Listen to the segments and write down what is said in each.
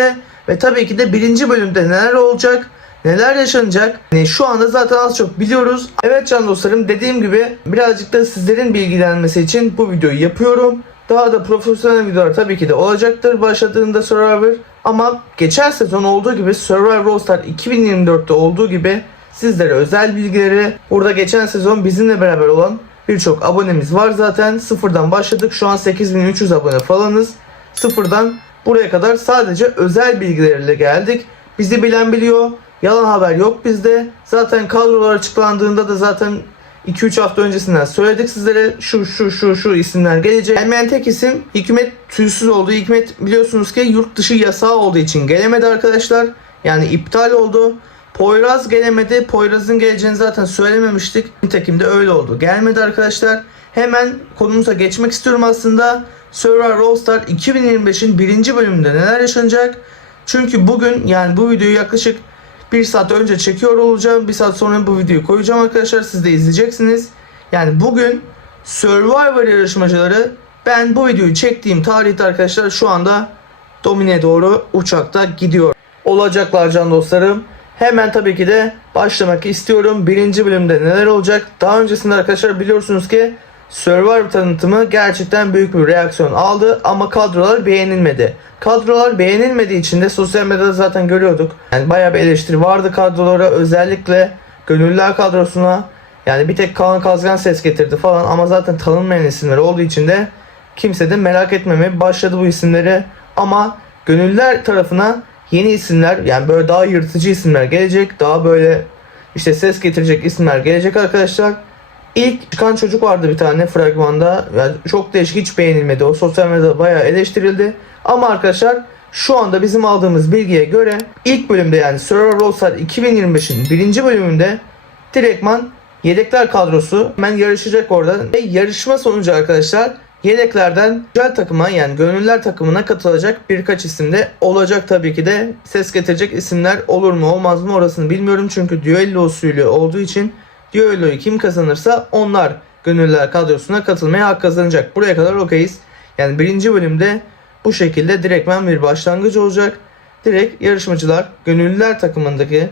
sizlere. Ve tabii ki de birinci bölümde neler olacak, neler yaşanacak. Yani şu anda zaten az çok biliyoruz. Evet can dostlarım dediğim gibi birazcık da sizlerin bilgilenmesi için bu videoyu yapıyorum. Daha da profesyonel videolar tabii ki de olacaktır başladığında Survivor. Ama geçen sezon olduğu gibi Survivor All Star 2024'te olduğu gibi sizlere özel bilgileri burada geçen sezon bizimle beraber olan birçok abonemiz var zaten. Sıfırdan başladık. Şu an 8300 abone falanız. Sıfırdan buraya kadar sadece özel bilgilerle geldik. Bizi bilen biliyor. Yalan haber yok bizde. Zaten kadrolar açıklandığında da zaten 2-3 hafta öncesinden söyledik sizlere şu şu şu şu isimler gelecek. Gelmeyen tek isim Hikmet tüysüz oldu. Hikmet biliyorsunuz ki yurt dışı yasağı olduğu için gelemedi arkadaşlar. Yani iptal oldu. Poyraz gelemedi. Poyraz'ın geleceğini zaten söylememiştik. Nitekim de öyle oldu. Gelmedi arkadaşlar. Hemen konumuza geçmek istiyorum aslında. Survivor All Star 2025'in birinci bölümünde neler yaşanacak? Çünkü bugün yani bu videoyu yaklaşık bir saat önce çekiyor olacağım. Bir saat sonra bu videoyu koyacağım arkadaşlar. Siz de izleyeceksiniz. Yani bugün Survivor yarışmacıları ben bu videoyu çektiğim tarihte arkadaşlar şu anda Domine doğru uçakta gidiyor. Olacaklar can dostlarım. Hemen tabii ki de başlamak istiyorum. Birinci bölümde neler olacak? Daha öncesinde arkadaşlar biliyorsunuz ki Survivor tanıtımı gerçekten büyük bir reaksiyon aldı ama kadrolar beğenilmedi. Kadrolar beğenilmediği için de sosyal medyada zaten görüyorduk. Yani bayağı bir eleştiri vardı kadrolara özellikle gönüllüler kadrosuna. Yani bir tek Kaan Kazgan ses getirdi falan ama zaten tanınmayan isimler olduğu için de kimse de merak etmemeye başladı bu isimleri. Ama gönüllüler tarafına yeni isimler yani böyle daha yırtıcı isimler gelecek. Daha böyle işte ses getirecek isimler gelecek arkadaşlar. İlk çıkan çocuk vardı bir tane fragmanda. Yani çok değişik hiç beğenilmedi. O sosyal medyada bayağı eleştirildi. Ama arkadaşlar şu anda bizim aldığımız bilgiye göre ilk bölümde yani Survivor All Star 2025'in birinci bölümünde direktman yedekler kadrosu hemen yarışacak orada. Ve yarışma sonucu arkadaşlar yedeklerden güzel takıma yani gönüllüler takımına katılacak birkaç isim de olacak tabii ki de. Ses getirecek isimler olur mu olmaz mı orasını bilmiyorum. Çünkü düello usulü olduğu için düelloyu kim kazanırsa onlar gönüllüler kadrosuna katılmaya hak kazanacak. Buraya kadar okeyiz. Yani birinci bölümde bu şekilde direktmen bir başlangıç olacak. Direkt yarışmacılar gönüllüler takımındaki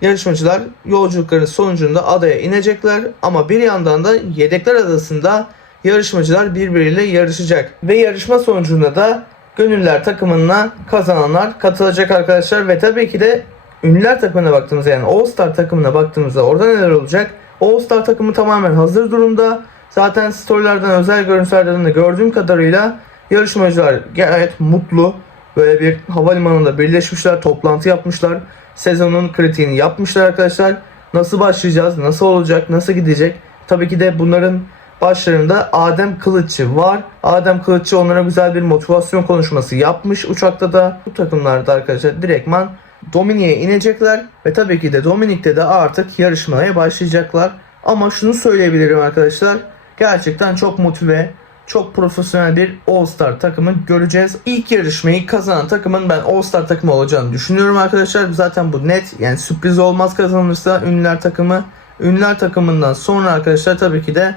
yarışmacılar yolculukların sonucunda adaya inecekler ama bir yandan da yedekler adasında yarışmacılar birbiriyle yarışacak ve yarışma sonucunda da gönüllüler takımına kazananlar katılacak arkadaşlar ve tabii ki de ünlüler takımına baktığımızda yani All Star takımına baktığımızda orada neler olacak? All Star takımı tamamen hazır durumda. Zaten storylerden özel görüntülerden de gördüğüm kadarıyla yarışmacılar gayet mutlu. Böyle bir havalimanında birleşmişler, toplantı yapmışlar. Sezonun kritiğini yapmışlar arkadaşlar. Nasıl başlayacağız, nasıl olacak, nasıl gidecek? Tabii ki de bunların başlarında Adem Kılıççı var. Adem Kılıççı onlara güzel bir motivasyon konuşması yapmış uçakta da. Bu takımlarda arkadaşlar direktman Dominik'e inecekler ve tabii ki de Dominik'te de artık yarışmaya başlayacaklar. Ama şunu söyleyebilirim arkadaşlar. Gerçekten çok motive, çok profesyonel bir All Star takımı göreceğiz. İlk yarışmayı kazanan takımın ben All Star takımı olacağını düşünüyorum arkadaşlar. Zaten bu net. Yani sürpriz olmaz kazanırsa ünlüler takımı. Ünlüler takımından sonra arkadaşlar tabii ki de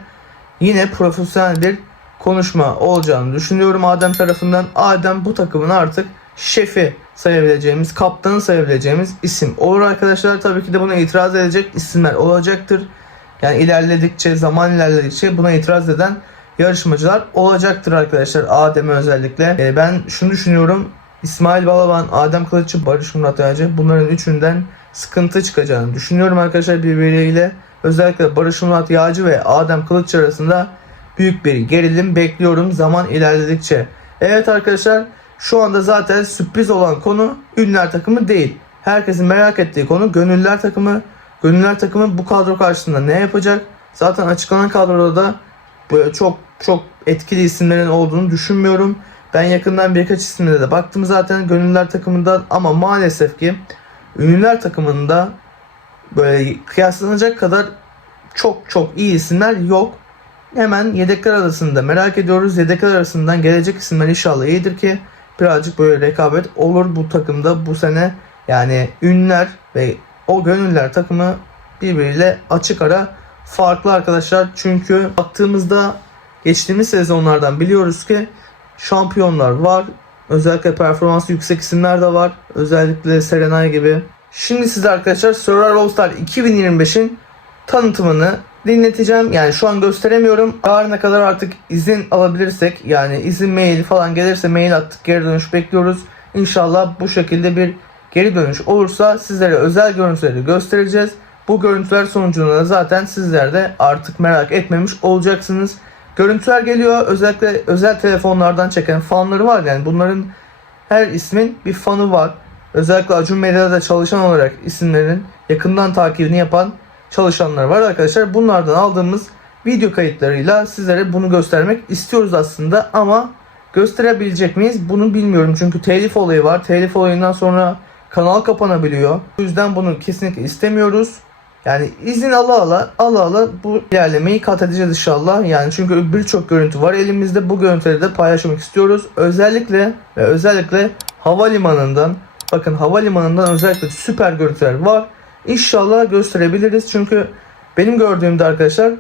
yine profesyonel bir konuşma olacağını düşünüyorum Adem tarafından. Adem bu takımın artık şefi sayabileceğimiz, kaptanı sayabileceğimiz isim olur arkadaşlar. Tabii ki de buna itiraz edecek isimler olacaktır. Yani ilerledikçe, zaman ilerledikçe buna itiraz eden yarışmacılar olacaktır arkadaşlar. Adem'e özellikle. Ee, ben şunu düşünüyorum. İsmail Balaban, Adem Kılıççı, Barış Murat Yağcı bunların üçünden sıkıntı çıkacağını düşünüyorum arkadaşlar birbirleriyle. Özellikle Barış Murat Yağcı ve Adem Kılıççı arasında büyük bir gerilim bekliyorum zaman ilerledikçe. Evet arkadaşlar şu anda zaten sürpriz olan konu ünlüler takımı değil. Herkesin merak ettiği konu gönüllüler takımı. Gönüllüler takımı bu kadro karşısında ne yapacak? Zaten açıklanan kadroda da böyle çok çok etkili isimlerin olduğunu düşünmüyorum. Ben yakından birkaç isimlere de baktım zaten gönüllüler takımından ama maalesef ki ünlüler takımında böyle kıyaslanacak kadar çok çok iyi isimler yok. Hemen yedekler arasında merak ediyoruz. Yedekler arasından gelecek isimler inşallah iyidir ki birazcık böyle rekabet olur bu takımda bu sene. Yani ünlüler ve o gönüller takımı birbiriyle açık ara farklı arkadaşlar. Çünkü baktığımızda geçtiğimiz sezonlardan biliyoruz ki şampiyonlar var. Özellikle performansı yüksek isimler de var. Özellikle Serenay gibi. Şimdi size arkadaşlar Survivor All Star 2025'in tanıtımını dinleteceğim. Yani şu an gösteremiyorum. Yarına kadar artık izin alabilirsek yani izin mail falan gelirse mail attık geri dönüş bekliyoruz. İnşallah bu şekilde bir geri dönüş olursa sizlere özel görüntüleri göstereceğiz. Bu görüntüler sonucunda da zaten sizler de artık merak etmemiş olacaksınız. Görüntüler geliyor. Özellikle özel telefonlardan çeken fanları var. Yani bunların her ismin bir fanı var. Özellikle Acun Medya'da çalışan olarak isimlerin yakından takibini yapan çalışanlar var arkadaşlar. Bunlardan aldığımız video kayıtlarıyla sizlere bunu göstermek istiyoruz aslında ama gösterebilecek miyiz bunu bilmiyorum. Çünkü telif olayı var. Telif olayından sonra kanal kapanabiliyor. O yüzden bunu kesinlikle istemiyoruz. Yani izin ala ala ala ala bu ilerlemeyi kat edeceğiz inşallah. Yani çünkü birçok görüntü var elimizde. Bu görüntüleri de paylaşmak istiyoruz. Özellikle ve özellikle havalimanından bakın havalimanından özellikle süper görüntüler var. İnşallah gösterebiliriz. Çünkü benim gördüğümde arkadaşlar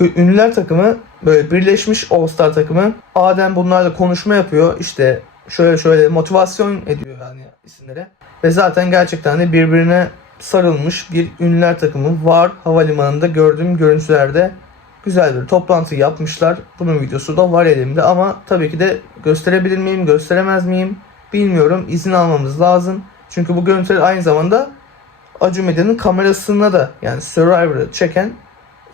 ünlüler takımı böyle birleşmiş All Star takımı. Adem bunlarla konuşma yapıyor. İşte şöyle şöyle motivasyon ediyor yani isimlere. Ve zaten gerçekten de birbirine sarılmış bir ünlüler takımı var. Havalimanında gördüğüm görüntülerde güzel bir toplantı yapmışlar. Bunun videosu da var elimde ama tabii ki de gösterebilir miyim, gösteremez miyim bilmiyorum. İzin almamız lazım. Çünkü bu görüntüler aynı zamanda Acun Medya'nın kamerasında da yani Survivor'ı çeken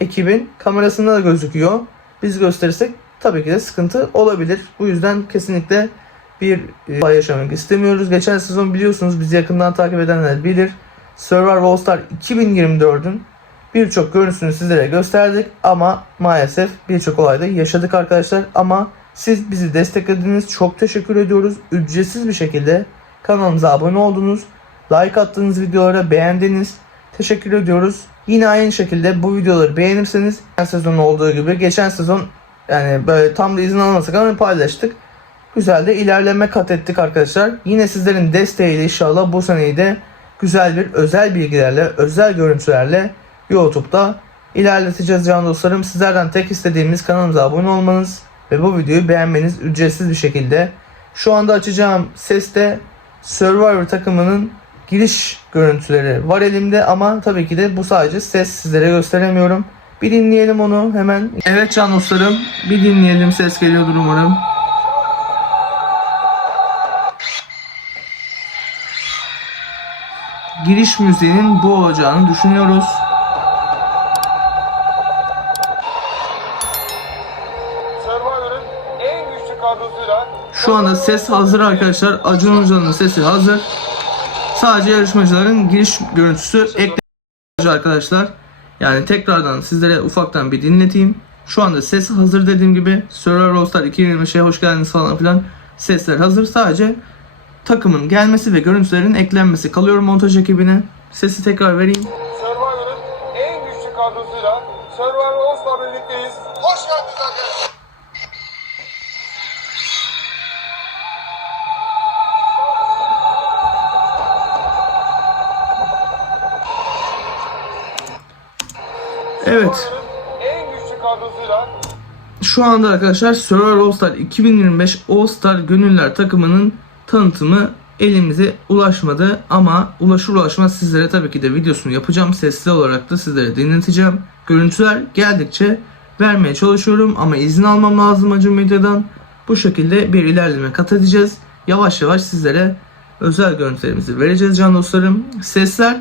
ekibin kamerasında da gözüküyor. Biz gösterirsek tabii ki de sıkıntı olabilir. Bu yüzden kesinlikle bir e, olay yaşamak istemiyoruz. Geçen sezon biliyorsunuz bizi yakından takip edenler bilir. Survivor All Star 2024'ün birçok görüntüsünü sizlere gösterdik ama maalesef birçok olayda yaşadık arkadaşlar ama siz bizi desteklediniz. Çok teşekkür ediyoruz. Ücretsiz bir şekilde kanalımıza abone oldunuz. Like attığınız videolara beğendiniz. Teşekkür ediyoruz. Yine aynı şekilde bu videoları beğenirseniz geçen sezon olduğu gibi geçen sezon yani böyle tam da izin almasak ama paylaştık. Güzel de ilerleme kat ettik arkadaşlar. Yine sizlerin desteğiyle inşallah bu seneyi de güzel bir özel bilgilerle, özel görüntülerle YouTube'da ilerleteceğiz can dostlarım. Sizlerden tek istediğimiz kanalımıza abone olmanız ve bu videoyu beğenmeniz ücretsiz bir şekilde. Şu anda açacağım seste Survivor takımının giriş görüntüleri var elimde ama tabii ki de bu sadece ses sizlere gösteremiyorum. Bir dinleyelim onu hemen. Evet can dostlarım bir dinleyelim ses geliyordur umarım. Giriş müziğinin bu olacağını düşünüyoruz. Şu anda ses hazır arkadaşlar. Acun Hoca'nın sesi hazır. Sadece yarışmacıların giriş görüntüsü ekleyeceğiz arkadaşlar. Yani tekrardan sizlere ufaktan bir dinleteyim. Şu anda ses hazır dediğim gibi. Survivor All Star 2025'e hoş geldiniz falan filan. Sesler hazır. Sadece takımın gelmesi ve görüntülerin eklenmesi. Kalıyorum montaj ekibine. Sesi tekrar vereyim. Survivor'ın en güçlü kadrosuyla Survivor All Star'la birlikteyiz. Hoş geldiniz arkadaşlar. Evet. En güçlü kadrosuyla Şu anda arkadaşlar Survivor All Star 2025 All Star Gönüller takımının tanıtımı elimize ulaşmadı ama ulaşır ulaşmaz sizlere tabii ki de videosunu yapacağım. Sesli olarak da sizlere dinleteceğim. Görüntüler geldikçe vermeye çalışıyorum ama izin almam lazım Acun Medya'dan. Bu şekilde bir ilerleme kat edeceğiz. Yavaş yavaş sizlere özel görüntülerimizi vereceğiz can dostlarım. Sesler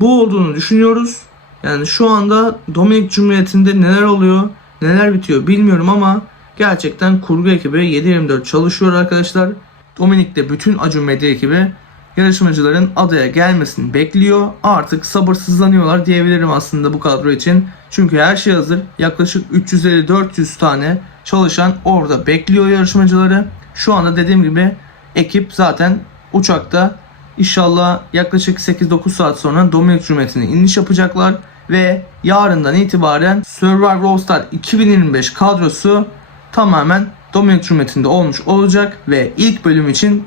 bu olduğunu düşünüyoruz. Yani şu anda Dominik Cumhuriyeti'nde neler oluyor, neler bitiyor bilmiyorum ama gerçekten kurgu ekibi 7/24 çalışıyor arkadaşlar. Dominik de bütün Acun Medya ekibi yarışmacıların adaya gelmesini bekliyor. Artık sabırsızlanıyorlar diyebilirim aslında bu kadro için. Çünkü her şey hazır. Yaklaşık 350-400 tane çalışan orada bekliyor yarışmacıları. Şu anda dediğim gibi ekip zaten uçakta İnşallah yaklaşık 8-9 saat sonra Dominik Cumhuriyeti'ne iniş yapacaklar ve yarından itibaren Survivor All Star 2025 kadrosu tamamen Dominik Cumhuriyeti'nde olmuş olacak. Ve ilk bölüm için